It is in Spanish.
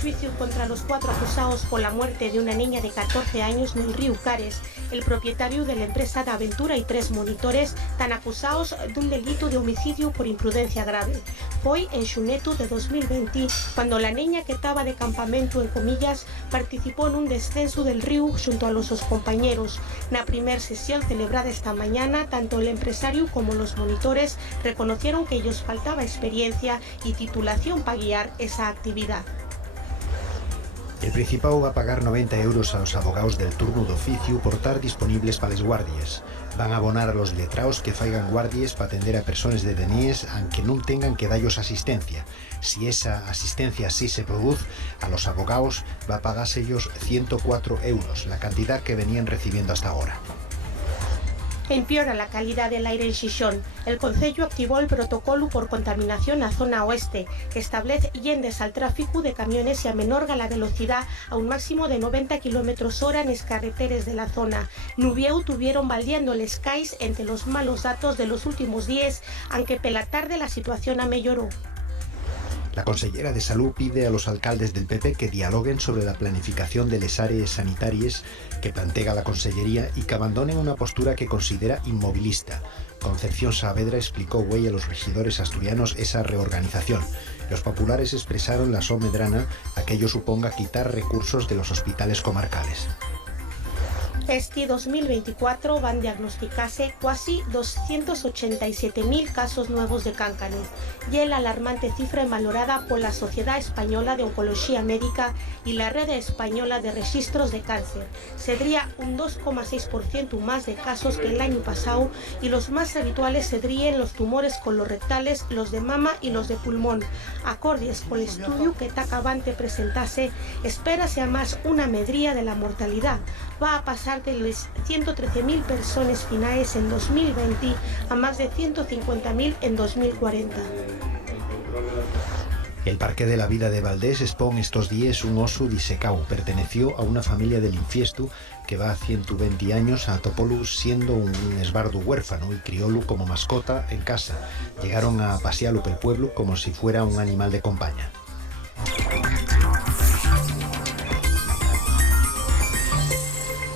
xuicio contra los 4 acusados por la muerte de una niña de 14 años en el río Cares. El propietario de la empresa de Aventura y 3 monitores están acusados dun delito de homicidio por imprudencia grave. Foi en xuneto de 2020, cuando la niña que estaba de campamento, en comillas, participó en un descenso del río junto a los sus compañeros. Na primera sesión celebrada esta mañana, tanto el empresario como los monitores reconocieron que ellos faltaba experiencia y titulación para guiar esa actividad. El Principado va a pagar 90 euros a los abogados del turno d'oficio por estar disponibles para les guardias. Van a abonar a los letrados que faigan guardias para atender a personas detenidas aunque no tengan que darles asistencia. Si esa asistencia sí se produce, a los abogados va a pagarse ellos 104 euros, la cantidad que venían recibiendo hasta ahora. Empeora la calidad del aire en Xixón. El Concello activó el protocolo por contaminación a zona oeste, que establece llendes al tráfico de camiones y amenorga la velocidad a un máximo de 90 km/h en las carreteras de la zona. Nubieu tuvieron baldeando les cais entre los malos datos de los últimos días, aunque pela tarde la situación amelloró. La consellera de Salud pide a los alcaldes del PP que dialoguen sobre la planificación de les áreas sanitarias que plantea la consellería y que abandonen una postura que considera inmovilista. Concepción Saavedra explicó hoy a los regidores asturianos esa reorganización. Los populares expresaron la somedrana a que ello suponga quitar recursos de los hospitales comarcales. Este 2024 van a diagnosticarse casi 287.000 casos nuevos de cáncano, y la alarmante cifra valorada por la Sociedad Española de Oncología Médica y la Red Española de Registros de Cáncer. Sería un 2,6% más de casos que el año pasado, y los más habituales serían los tumores colorectales, los de mama y los de pulmón. Acordes con el estudio que está acabando de presentarse, espérase además una medría de la mortalidad. Va a pasar de las 113.000 personas finales en 2020 a más de 150.000 en 2040. El Parque de la Vida de Valdés expone estos días un oso disecao. Perteneció a una familia del Infiestu que va a 120 años a Topolu siendo un esbardo huérfano y criólo como mascota en casa. Llegaron a pasearlo por el pueblo como si fuera un animal de compañía.